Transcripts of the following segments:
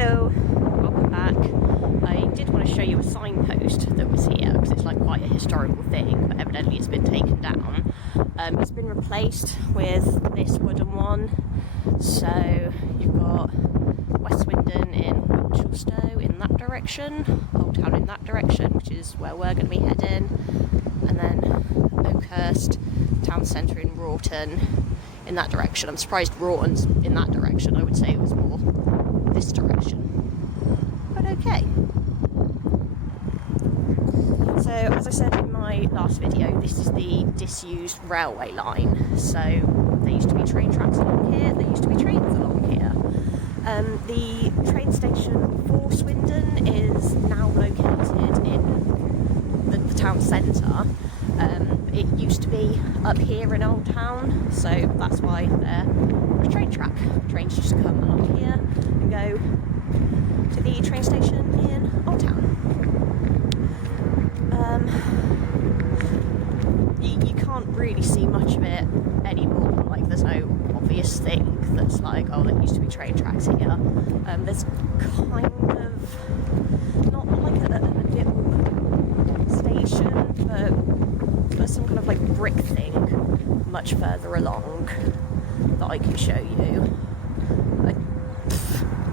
Hello, welcome back. I did want to show you a signpost that was here because it's like quite a historical thing, but evidently it's been taken down. It's been replaced with this wooden one. So you've got West Swindon in Wiltshire in that direction, Old Town in that direction, which is where we're going to be heading, and then Oakhurst Town Centre in Wroughton in that direction. I'm surprised Wroughton's in that direction. I would say it was more this direction, but okay. So as I said in my last video, this is the disused railway line. So there used to be train tracks along here, there used to be trains along here. The train station for Swindon is now located in the town centre. It used to be up here in Old Town, so that's why there's a train track. Trains used to come along here and go to the train station in Old Town. You can't really see much of it anymore. Like, there's no obvious thing that's like, oh, there used to be train tracks here. There's kind of not like a little station, but there's some kind of like brick thing much further along that I can show you.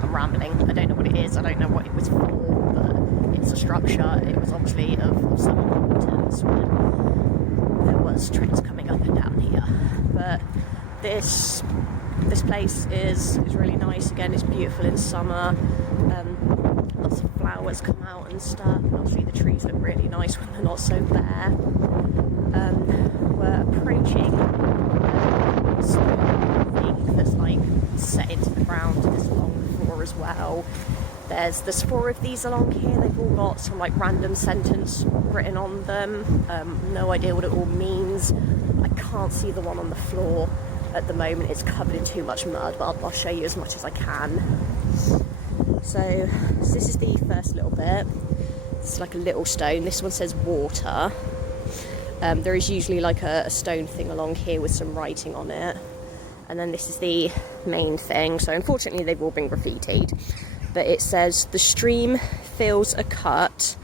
I'm rambling. I don't know what it is. I don't know what it was for, but it's a structure. It was obviously of some importance when there was trains coming up and down here. But this place is really nice. Again, it's beautiful in summer. Lots of flowers come out and stuff. And obviously the trees look really nice when they're not so bare. We're approaching a stone thing that's like set into the ground this long floor as well. There's 4 of these along here. They've all got some like random sentence written on them. No idea what it all means. I can't see the one on the floor at the moment. It's covered in too much mud, but I'll show you as much as I can. So this is the first little bit. It's like a little stone. This one says water. There is usually like a stone thing along here with some writing on it. And then this is the main thing. So unfortunately they've all been graffitied. But it says, the stream fills a cut,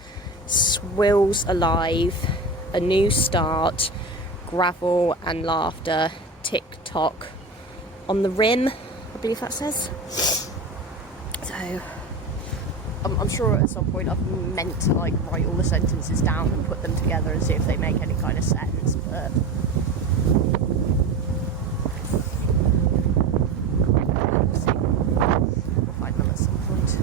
swills alive, a new start, gravel and laughter, tick-tock on the rim, I believe that says. So I'm sure at some point I've meant to like write all the sentences down and put them together and see if they make any kind of sense, but we'll see. We'll find them at some point.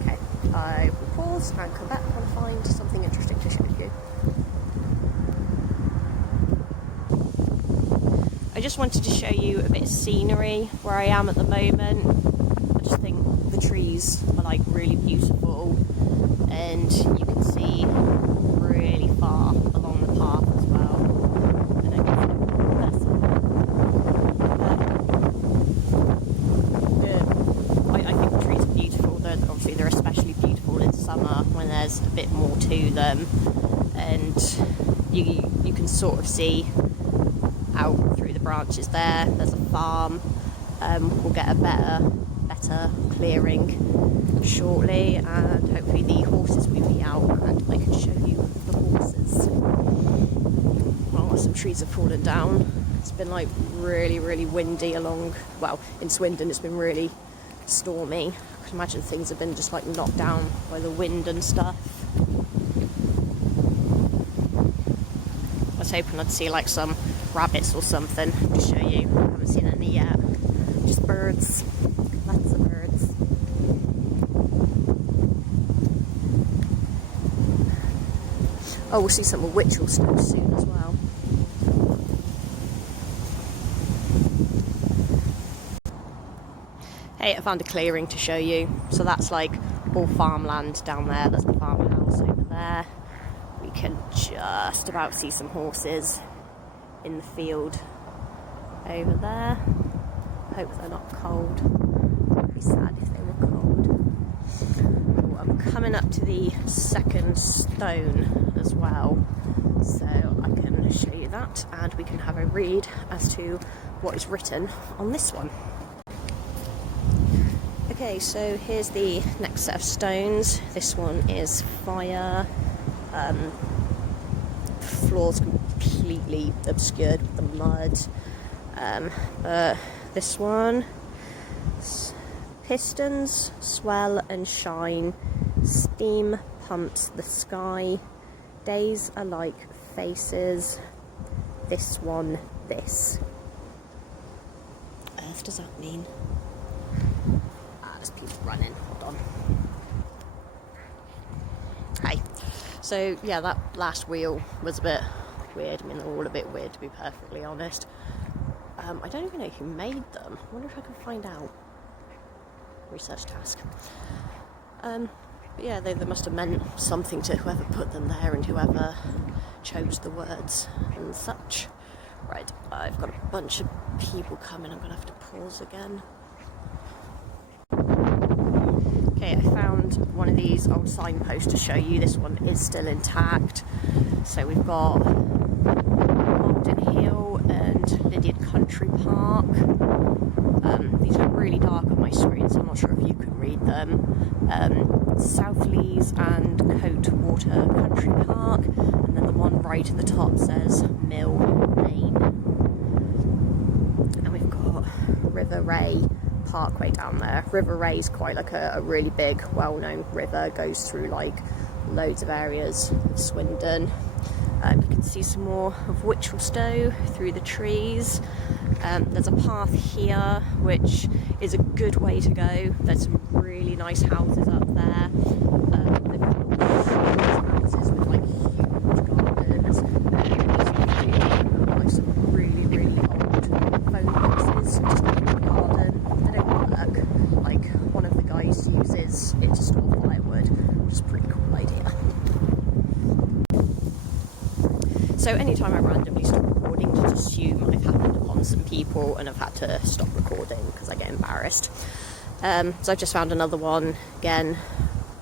Okay, I will pause and come back and find something interesting to show you. I just wanted to show you a bit of scenery where I am at the moment. I just think the trees are like really beautiful, and you can see really far along the path as well. I don't know if that's I think the trees are beautiful. Obviously they're especially beautiful in summer when there's a bit more to them, and you can sort of see out through the branches there. There's a farm. We'll get a better clearing shortly, and hopefully the horses will be out and I can show you the horses. Oh, some trees have fallen down. It's been like really windy along, well, in Swindon it's been really stormy. I can imagine things have been just like knocked down by the wind and stuff. I was hoping I'd see like some rabbits or something to show you. I haven't seen any yet. Just birds. Lots of birds. Oh, we'll see some more Witchell stuff soon as well. Hey, I found a clearing to show you. So that's like all farmland down there. There's the farmhouse over there. We can just about see some horses in the field over there. Hope they're not cold. It'd be sad if they were cold. Oh, I'm coming up to the second stone as well, so I can show you that and we can have a read as to what is written on this one. Okay, so here's the next set of stones. This one is fire. The floor's completely obscured with the mud. This one, pistons swell and shine, steam pumps the sky, days are like faces, this one, this. What earth does that mean? There's people running, hold on. Hey, so yeah, that last wheel was a bit weird. I mean, they're all a bit weird, to be perfectly honest. I don't even know who made them. I wonder if I can find out. Research task. But yeah, they must have meant something to whoever put them there and whoever chose the words and such. Right, I've got a bunch of people coming. I'm going to have to pause again. Okay, I found one of these old signposts to show you. This one is still intact. So we've got Malden Hill and Lydiard Country Park. These look really dark on my screen, so I'm not sure if you can read them. Southleys and Coat Water Country Park, and then the one right at the top says Mill Lane. And we've got River Ray Parkway down there. River Ray is quite like a really big, well-known river. Goes through like loads of areas of Swindon. You can see some more of Witchelsstow through the trees. There's a path here, which is a good way to go. There's some really nice houses up there. They've got houses with like huge gardens. Like some really, really old phone boxes just in the garden. They don't work. Like one of the guys uses it to store firewood, which is a pretty cool idea. So anytime I randomly stop recording, just assume I've happened upon some people and I've had to stop recording because I get embarrassed. So I've just found another one, again,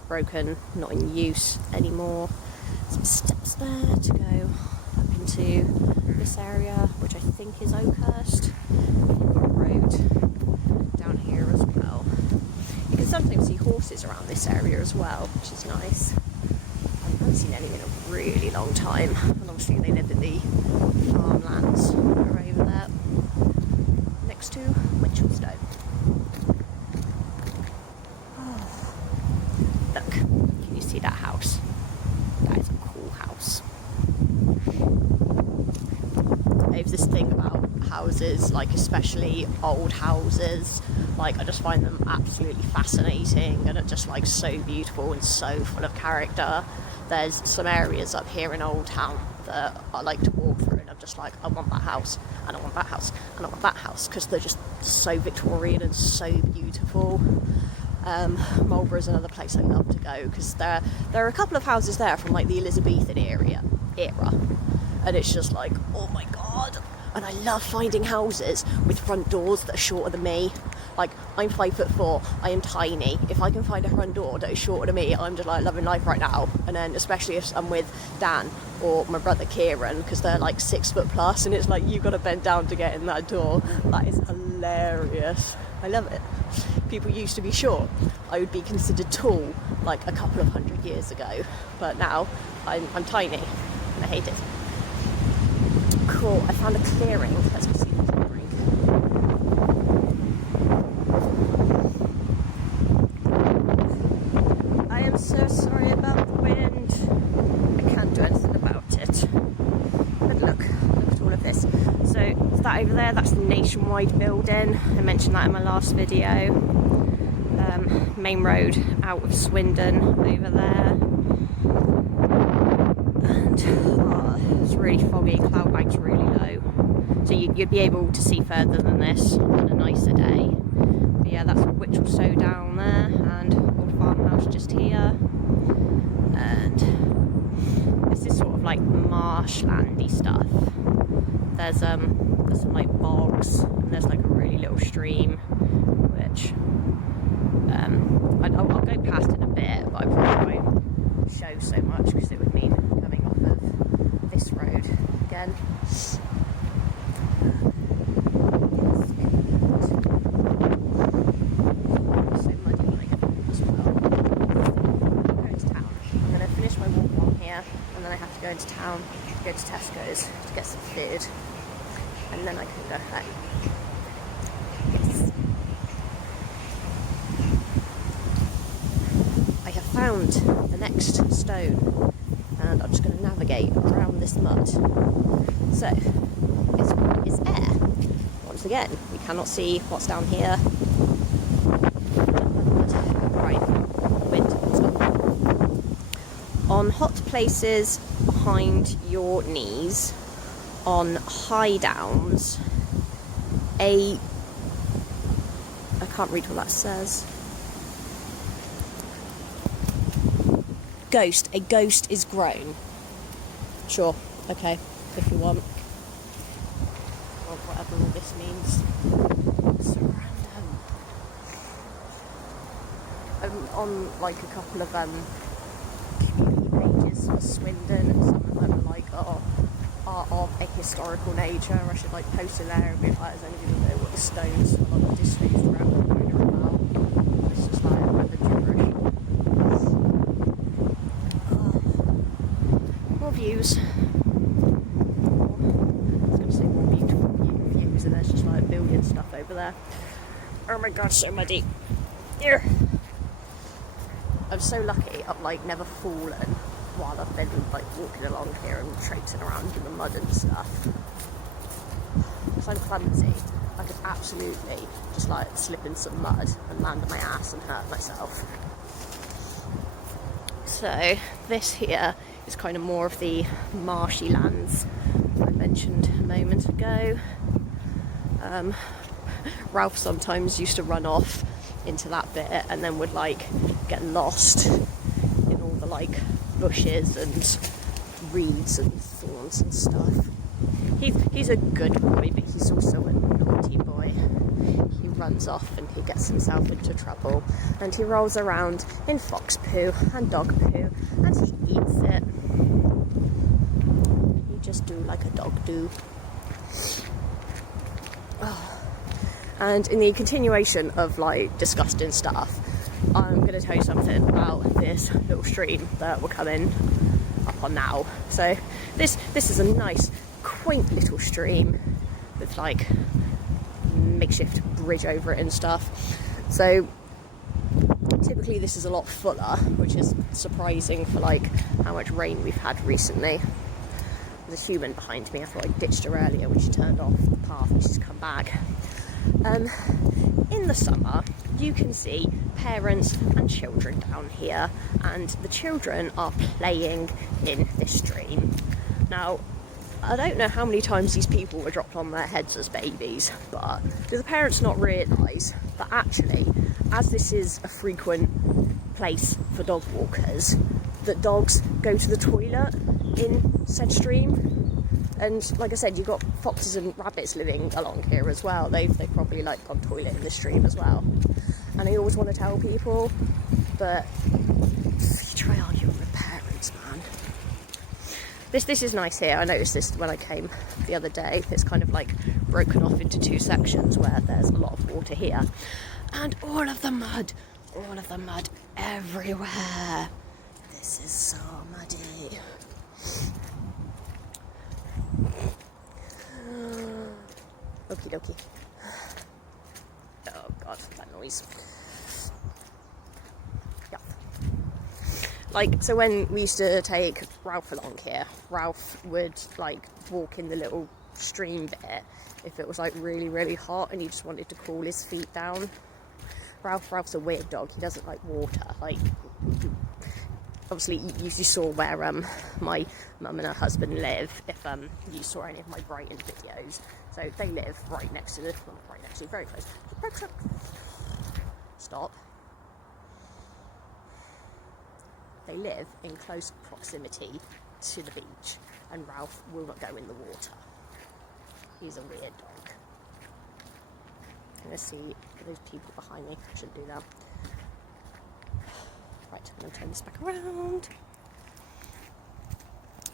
broken, not in use anymore. Some steps there to go up into this area, which I think is Oakhurst. We've got a road down here as well. You can sometimes see horses around this area as well, which is nice. I haven't seen any in a really long time, and obviously they live in the farmlands that are over there next to Witchelsstow. Oh. Look, can you see that house? That is a cool house. I have this thing about houses, like especially old houses, like I just find them absolutely fascinating and are just like so beautiful and so full of character. There's some areas up here in Old Town that I like to walk through and I'm just like, I want that house, and I want that house, and I want that house, because they're just so Victorian and so beautiful. Marlborough's another place I love to go, because there are a couple of houses there from like the Elizabethan era, and it's just like, oh my god. And I love finding houses with front doors that are shorter than me. Like, I'm 5'4", I am tiny. If I can find a front door that is shorter than me, I'm just like loving life right now. And then especially if I'm with Dan or my brother Kieran, because they're like 6 foot plus, and it's like you've got to bend down to get in that door. That is hilarious. I love it. People used to be short. I would be considered tall like a couple of 100 years ago, but now I'm tiny and I hate it. Cool, I found a clearing. Let's go see the clearing. I am so sorry about the wind. I can't do anything about it. But look at all of this. So that over there, that's the Nationwide building. I mentioned that in my last video. Main road out of Swindon over there. And it's really foggy, cloud bank's really low. So you'd be able to see further than this on a nicer day. But yeah, that's Witchelsstow down there, and old farmhouse just here. And this is sort of like marshlandy stuff. There's some like bogs, and there's like a really little stream, which I'll go past in a bit, but I probably won't show so much because it would mean coming off of this road again. So into town, go to Tesco's to get some food, and then I can go home. Yes. I have found the next stone, and I'm just going to navigate around this mud. So, this is air. Once again, we cannot see what's down here. Right, wind. On hot places behind your knees, on high downs, I can't read what that says. A ghost is grown. Sure, okay, if you want. Or whatever all this means. So random. I'm on like a couple of community pages for Swindon, and some of them are like, oh, art of a historical nature. I should like post in there and be like, does anybody know what the stones are like disused around the corner about? It's just like random gibberish. More views. I was going to say more beautiful views, and there's just like a billion stuff over there. Oh my god, so muddy. Here. I'm so lucky I've like never fallen while I've been like walking along here and traipsing around in the mud and stuff. Because I'm clumsy, I could absolutely just like slip in some mud and land on my ass and hurt myself. So this here is kind of more of the marshy lands I mentioned a moment ago. Ralph sometimes used to run off into that bit and then would like get lost in all the like bushes and reeds and thorns and stuff. He's a good boy, but he's also a naughty boy. He runs off and he gets himself into trouble, and he rolls around in fox poo and dog poo and he eats it. He just do like a dog do. Oh. And in the continuation of like disgusting stuff, I'm going to tell you something about this little stream that we're coming up on now. So this is a nice, quaint little stream with like makeshift bridge over it and stuff. So typically this is a lot fuller, which is surprising for like how much rain we've had recently. There's a human behind me. I thought I ditched her earlier when she turned off the path and she's come back. In the summer, you can see parents and children down here, and the children are playing in this stream. Now, I don't know how many times these people were dropped on their heads as babies, but do the parents not realise that actually, as this is a frequent place for dog walkers, that dogs go to the toilet in said stream? And like I said, you've got foxes and rabbits living along here as well. They've probably like gone toilet in the stream as well. And I always want to tell people, but you try arguing with parents, man. This is nice here. I noticed this when I came the other day. It's kind of like broken off into two sections where there's a lot of water here. And all of the mud everywhere. This is so muddy. Okie dokie. Oh god, that noise. Yeah. Like, so when we used to take Ralph along here, Ralph would like walk in the little stream bit if it was like really, really hot and he just wanted to cool his feet down. Ralph's a weird dog. He doesn't like water. Like, obviously you saw where my mum and her husband live, if you saw any of my Brighton videos. So they live right next to very close. Stop. They live in close proximity to the beach, and Ralph will not go in the water. He's a weird dog. I'm going to see those people behind me. I shouldn't do that. Right, I'm going to turn this back around.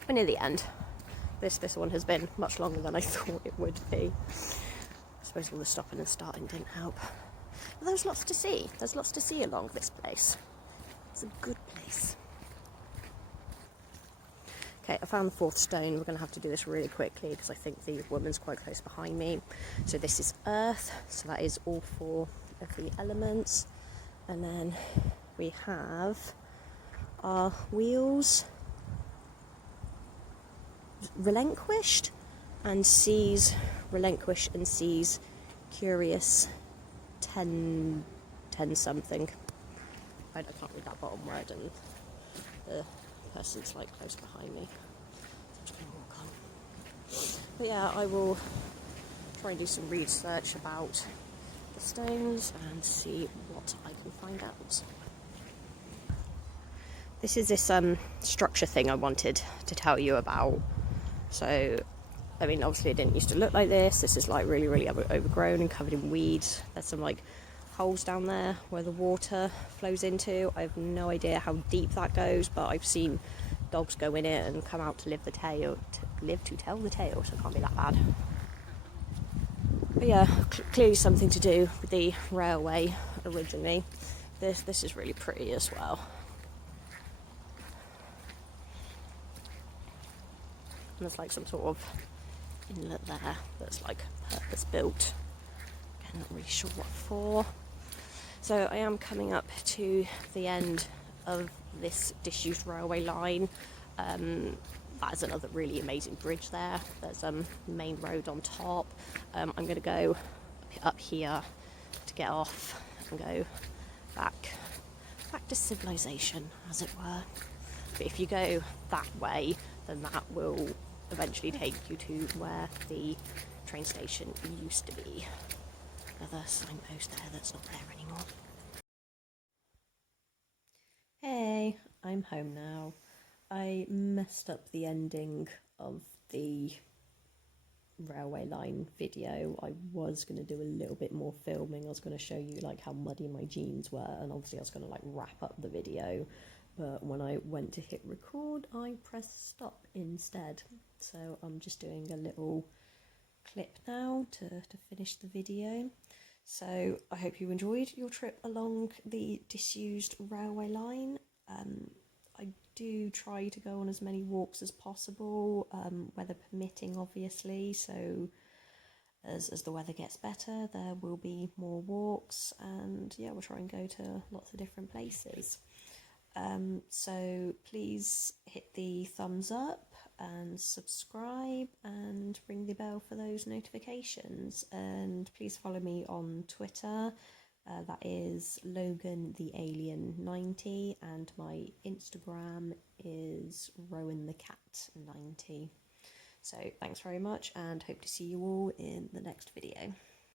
We're near the end. This one has been much longer than I thought it would be. I suppose all the stopping and starting didn't help. But there's lots to see. There's lots to see along this place. It's a good place. Okay, I found the fourth stone. We're going to have to do this really quickly because I think the woman's quite close behind me. So this is earth, so that is all four of the elements. And then we have our wheels, relinquished, and seas, relinquished, and seas, curious, 10 something. I can't read that bottom word, and the person's like close behind me. I'm just going to walk on. But yeah, I will try and do some research about the stones and see what I can find out. This is this structure thing I wanted to tell you about. So, I mean, obviously it didn't used to look like this. This is like really overgrown and covered in weeds. There's some like holes down there where the water flows into. I have no idea how deep that goes, but I've seen dogs go in it and come out to live to tell the tale, so it can't be that bad. But yeah, clearly something to do with the railway originally. This is really pretty as well. And there's like some sort of inlet there that's like purpose built. Again, not really sure what for. So I am coming up to the end of this disused railway line. That is another really amazing bridge there. There's a main road on top. I'm going to go up here to get off and go back to civilization, as it were. But if you go that way, then that will eventually take you to where the train station used to be. Another signpost there that's not there anymore. Hey, I'm home now. I messed up the ending of the railway line video. I was going to do a little bit more filming. I was going to show you like how muddy my jeans were, and obviously I was going to like wrap up the video, but when I went to hit record I pressed stop instead. So I'm just doing a little clip now to finish the video. So I hope you enjoyed your trip along the disused railway line. I do try to go on as many walks as possible, weather permitting obviously, so as the weather gets better there will be more walks, and yeah, we'll try and go to lots of different places. So please hit the thumbs up and subscribe and ring the bell for those notifications, and please follow me on Twitter. That is Logan the Alien 90, and my Instagram is Rowan the Cat 90. So thanks very much, and hope to see you all in the next video.